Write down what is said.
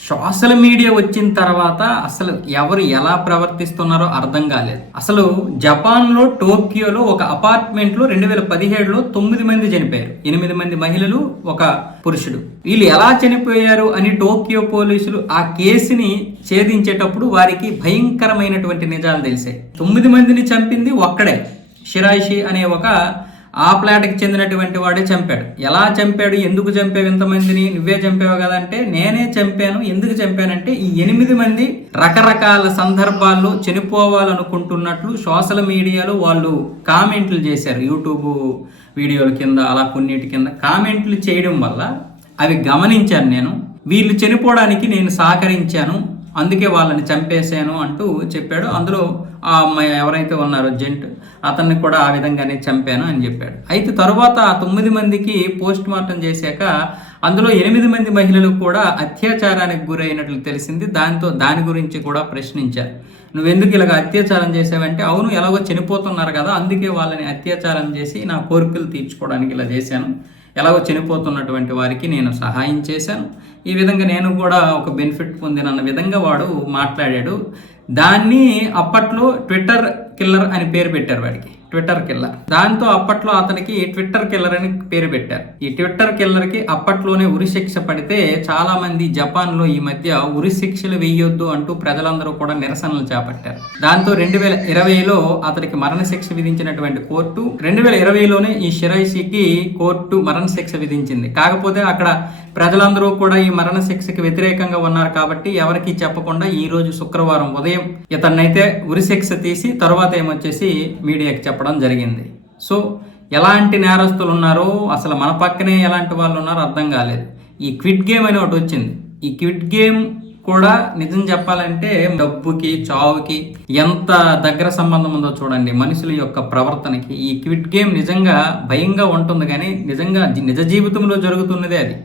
Social media వచ్చిన తర్వాత అసలు ఎవరు ఎలా ప్రవర్తిస్తున్నారో అర్థం కాలేదు. అసలు జపాన్లో టోక్యోలో ఒక అపార్ట్మెంట్లో రెండు వేల పదిహేడులో తొమ్మిది మంది చనిపోయారు. ఎనిమిది మంది మహిళలు ఒక పురుషుడు. వీళ్ళు ఎలా చనిపోయారు అని టోక్యో పోలీసులు ఆ కేసుని ఛేదించేటప్పుడు వారికి భయంకరమైనటువంటి నిజాలు తెలిసాయి. తొమ్మిది మందిని చంపింది ఒక్కడే. షిరాయిషి అనే ఒక ఆ ప్లాట్కి చెందినటువంటి వాడే చంపాడు. ఎలా చంపాడు? ఎందుకు చంపావు ఇంతమందిని? నువ్వే చంపావు కదంటే నేనే చంపాను. ఎందుకు చంపానంటే ఈ ఎనిమిది మంది రకరకాల సందర్భాల్లో చనిపోవాలనుకుంటున్నట్లు సోషల్ మీడియాలో వాళ్ళు కామెంట్లు చేశారు. యూట్యూబ్ వీడియోల కింద అలా కొన్నిటి కింద కామెంట్లు చేయడం వల్ల అవి గమనించాను నేను. వీళ్ళు చనిపోవడానికి నేను సహకరించాను. అందుకే వాళ్ళని చంపేశాను అంటూ చెప్పాడు. అందులో ఆ అమ్మాయి ఎవరైతే ఉన్నారో జెంట్ అతన్ని కూడా ఆ విధంగానే చంపాను అని చెప్పాడు. అయితే తరువాత ఆ తొమ్మిది మందికి పోస్ట్ మార్టం చేశాక అందులో ఎనిమిది మంది మహిళలు కూడా అత్యాచారానికి గురైనట్లు తెలిసింది. దాంతో దాని గురించి కూడా ప్రశ్నించారు. నువ్వెందుకు ఇలాగ అత్యాచారం చేసావంటే అవును ఎలాగో చనిపోతున్నారు కదా అందుకే వాళ్ళని అత్యాచారం చేసి నా కోరికలు తీర్చుకోవడానికి ఇలా చేశాను. ఎలాగో చనిపోతున్నటువంటి వారికి నేను సహాయం చేశాను. ఈ విధంగా నేను కూడా ఒక బెనిఫిట్ పొందినన్న విధంగా వాడు మాట్లాడాడు. దాన్ని అప్పట్లో ట్విట్టర్ కిల్లర్ అని పేరు పెట్టారు వాడికి. ట్విట్టర్ కిల్లర్ దాంతో అప్పట్లో అతనికి ట్విట్టర్ కిల్లర్ అని పేరు పెట్టారు. ఈ ట్విట్టర్ కిల్లర్కి అప్పట్లోనే ఉరి శిక్ష పడితే చాలా మంది జపాన్లో ఈ మధ్య ఉరి శిక్షలు వేయొద్దు అంటూ ప్రజలందరూ కూడా నిరసనలు చేపట్టారు. దాంతో రెండు వేల ఇరవైలో అతనికి మరణశిక్ష విధించినటువంటి కోర్టు రెండు వేల ఇరవైలోనే ఈ షిరైషికి కోర్టు మరణశిక్ష విధించింది. కాకపోతే అక్కడ ప్రజలందరూ కూడా ఈ మరణ శిక్షకి వ్యతిరేకంగా ఉన్నారు కాబట్టి ఎవరికి చెప్పకుండా ఈ రోజు శుక్రవారం ఉదయం ఇతన్నైతే ఉరి శిక్ష తీసి తర్వాత ఏమొచ్చేసి మీడియాకి చెప్పడం జరిగింది. సో ఎలాంటి నేరస్తులు ఉన్నారో అసలు మన పక్కనే ఎలాంటి వాళ్ళు ఉన్నారో అర్థం కాలేదు. ఈ క్విట్ గేమ్ అని ఒకటి వచ్చింది. ఈ క్విట్ గేమ్ కూడా నిజం చెప్పాలంటే డబ్బుకి చావుకి ఎంత దగ్గర సంబంధం ఉందో చూడండి. మనుషుల యొక్క ప్రవర్తనకి ఈ క్విట్ గేమ్ నిజంగా భయంగా ఉంటుంది కానీ నిజంగా నిజ జీవితంలో జరుగుతున్నదే అది.